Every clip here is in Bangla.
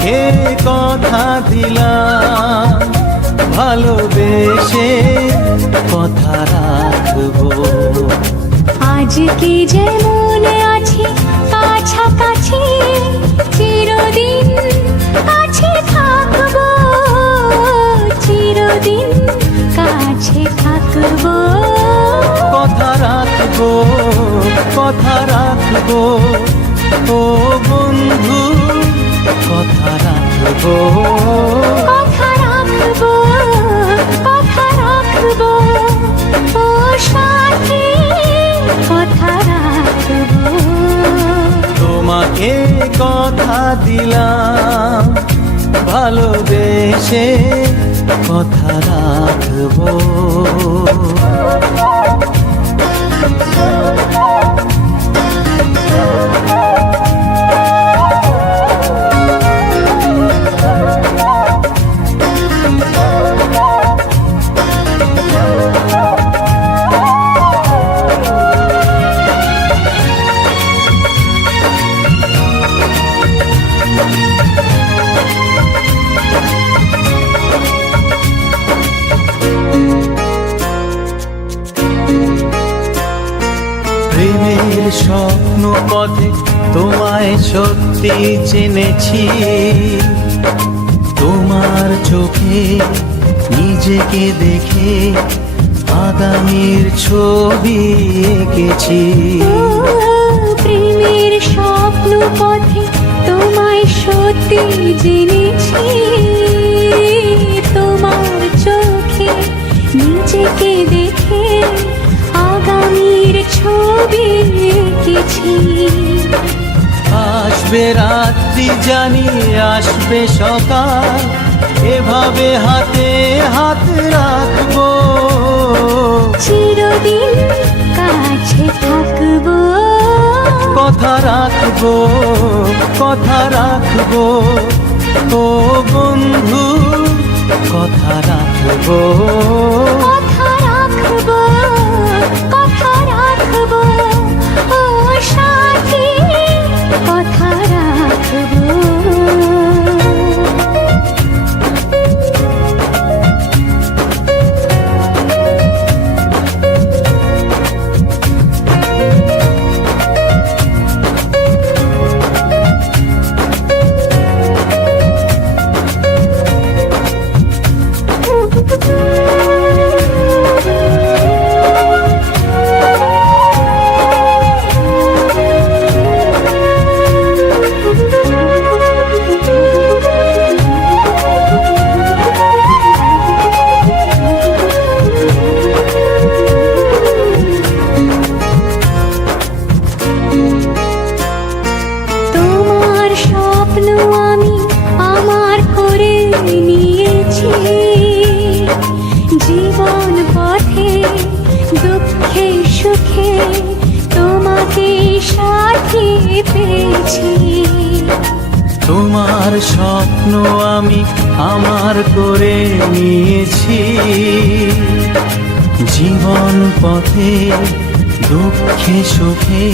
তোমাকে কথা দিলাম, ভালোবেসে কথা রাখবো। আজকে যেমন আছি কাছাকাছি, চিরদিন কাছে থাকবো, চিরদিন কাছে থাকবো। কথা রাখবো, কথা রাখবো, ও বন্ধু কথা রাখবো। কথা রাখবো, কথা রাখবো, ও সাথী কথা রাখবো। তোমাকে কথা দিলাম, ভালোবেসে কথা রাখবো। প্রেমের স্বপ্ন পথে তোমায় সত্যি চিনেছি, তোমার চোখে নিজেকে দেখে আগামীর ছবি এঁকেছি। প্রেমের স্বপ্ন পথে তোমায় সত্যি জেনেছি, তোমার চোখে নিজেকে দেখে আগামীর ছবি এঁকেছি। আসবে রাত্রি জানি আসবে সকাল, এভাবে হাতে হাত রাখবো, চিরদিন কাছে থাকবো। কথা রাখবো, কথা রাখবো, ও বন্ধু কথা রাখবো। কথা রাখবো, কথা রাখবো, ও সাথী কথা রাখবো। তোমার স্বপ্ন আমি আমার করে নিয়েছি, জীবন পথে দুঃখে সুখে তোমাকে সাথী পেয়েছি। তোমার স্বপ্ন আমি আমার করে নিয়েছি, জীবন পথে দুঃখে সুখে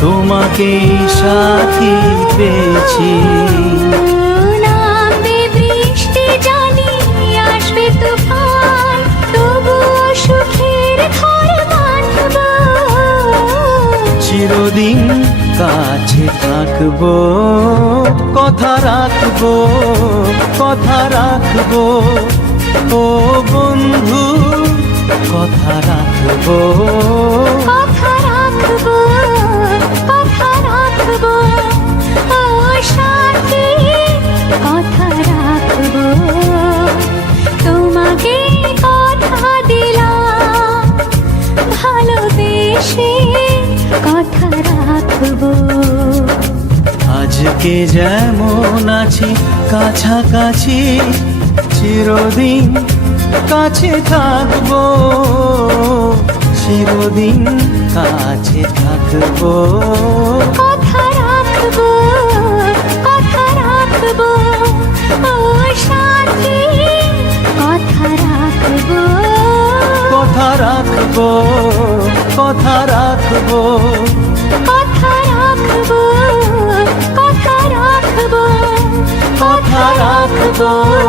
তোমাকে সাথী পেয়েছি। নামবে বৃষ্টি জানি আসবে তুফান, তবুও সুখের ঘর বাঁধব, চিরদিন কাছে থাকবো। কথা রাখবো, কথা রাখবো, ও বন্ধু কথা রাখবো। কথা রাখবো, কথা রাখবো, ও সাথী কথা রাখবো। তোমাকে কথা দিলাম, ভালোবেসে কথা রাখবো। আজকে যেমন আছি কাছাকাছি, চিরদিন কাছে থাকবো, চিরদিন কাছে থাকবো। কথা রাখবো, কথা রাখবো, ও সাথী কথা রাখবো। কথা রাখবো, কথা রাখবো, কথা রাখবো, কথা রাখবো, ও রাখবো